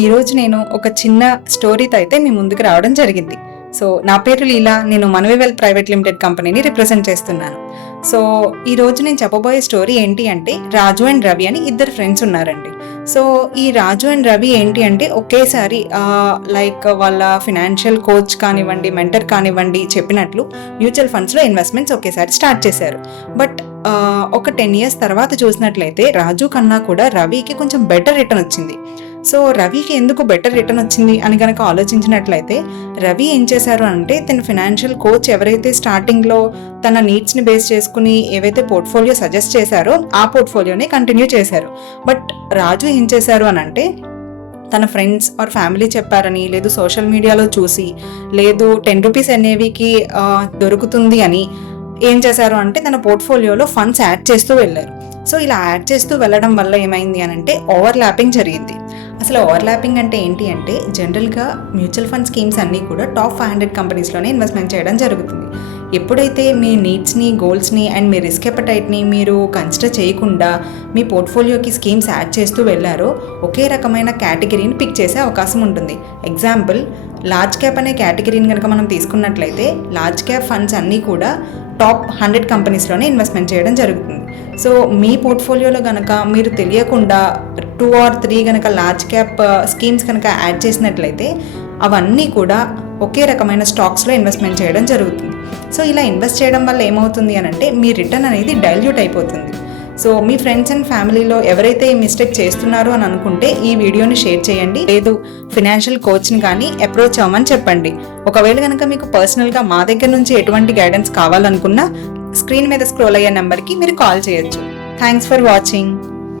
ఈరోజు నేను ఒక చిన్న స్టోరీతో అయితే మీ ముందుకు రావడం జరిగింది. సో నా పేరు లీలా, నేను మనవివెల్ ప్రైవేట్ లిమిటెడ్ కంపెనీని రిప్రజెంట్ చేస్తున్నాను. సో ఈరోజు నేను చెప్పబోయే స్టోరీ ఏంటి అంటే, రాజు అండ్ రవి అని ఇద్దరు ఫ్రెండ్స్ ఉన్నారండి. సో ఈ రాజు అండ్ రవి ఏంటి అంటే ఒకేసారి లైక్ వాళ్ళ ఫినాన్షియల్ కోచ్ కానివ్వండి, మెంటర్ కానివ్వండి చెప్పినట్లు మ్యూచువల్ ఫండ్స్లో ఇన్వెస్ట్మెంట్స్ ఒకేసారి స్టార్ట్ చేశారు. బట్ ఒక 10 years తర్వాత చూసినట్లయితే రాజు కన్నా కూడా రవికి కొంచెం బెటర్ రిటర్న్ వచ్చింది. సో రవికి ఎందుకు బెటర్ రిటర్న్ వచ్చింది అని కనుక ఆలోచించినట్లయితే, రవి ఏం చేశారు అంటే తన ఫినాన్షియల్ కోచ్ ఎవరైతే స్టార్టింగ్లో తన నీడ్స్ని బేస్ చేసుకుని ఏవైతే పోర్ట్ఫోలియో సజెస్ట్ చేశారో ఆ పోర్ట్ఫోలియోని కంటిన్యూ చేశారు. బట్ రాజు ఏం చేశారు అని అంటే, తన ఫ్రెండ్స్ ఆర్ ఫ్యామిలీ చెప్పారని, లేదు సోషల్ మీడియాలో చూసి, లేదు 10 rupees NAVకి దొరుకుతుంది అని ఏం చేశారు అంటే తన పోర్ట్ఫోలియోలో ఫండ్స్ యాడ్ చేస్తూ వెళ్ళారు. సో ఇలా యాడ్ చేస్తూ వెళ్ళడం వల్ల ఏమైంది అని అంటే ఓవర్లాపింగ్ జరిగింది. అసలు ఓవర్లాపింగ్ అంటే ఏంటి అంటే, జనరల్గా మ్యూచువల్ ఫండ్ స్కీమ్స్ అన్నీ కూడా టాప్ 500 కంపెనీస్లోనే ఇన్వెస్ట్మెంట్ చేయడం జరుగుతుంది. ఎప్పుడైతే మీ నీడ్స్ని, గోల్స్ని అండ్ మీ రిస్క్ ఎపటైట్ని మీరు కన్సిడర్ చేయకుండా మీ పోర్ట్ఫోలియోకి స్కీమ్స్ యాడ్ చేస్తూ వెళ్ళారో ఒకే రకమైన కేటగిరీని పిక్ చేసే అవకాశం ఉంటుంది. ఎగ్జాంపుల్, లార్జ్ క్యాప్ అనే కేటగిరీని కనుక మనం తీసుకున్నట్లయితే లార్జ్ క్యాప్ ఫండ్స్ అన్నీ కూడా టాప్ 100 కంపెనీస్లోనే ఇన్వెస్ట్మెంట్ చేయడం జరుగుతుంది. సో మీ పోర్ట్ఫోలియోలో కనుక మీరు తెలియకుండా 2 or 3 కనుక లార్జ్ క్యాప్ స్కీమ్స్ కనుక యాడ్ చేసినట్లయితే అవన్నీ కూడా ఒకే రకమైన స్టాక్స్లో ఇన్వెస్ట్మెంట్ చేయడం జరుగుతుంది. సో ఇలా ఇన్వెస్ట్ చేయడం వల్ల ఏమవుతుంది అని అంటే మీ రిటర్న్ అనేది డైల్యూట్ అయిపోతుంది. సో మీ ఫ్రెండ్స్ అండ్ ఫ్యామిలీలో ఎవరైతే ఈ మిస్టేక్ చేస్తున్నారో అని అనుకుంటే ఈ వీడియోని షేర్ చేయండి, లేదు ఫినాన్షియల్ కోచ్ని కానీ అప్రోచ్ అవ్వమని చెప్పండి. ఒకవేళ కనుక మీకు పర్సనల్గా మా దగ్గర నుంచి ఎటువంటి గైడెన్స్ కావాలనుకున్నా స్క్రీన్ మీద స్క్రోల్ అయ్యే నెంబర్కి మీరు కాల్ చేయొచ్చు. Thanks for watching.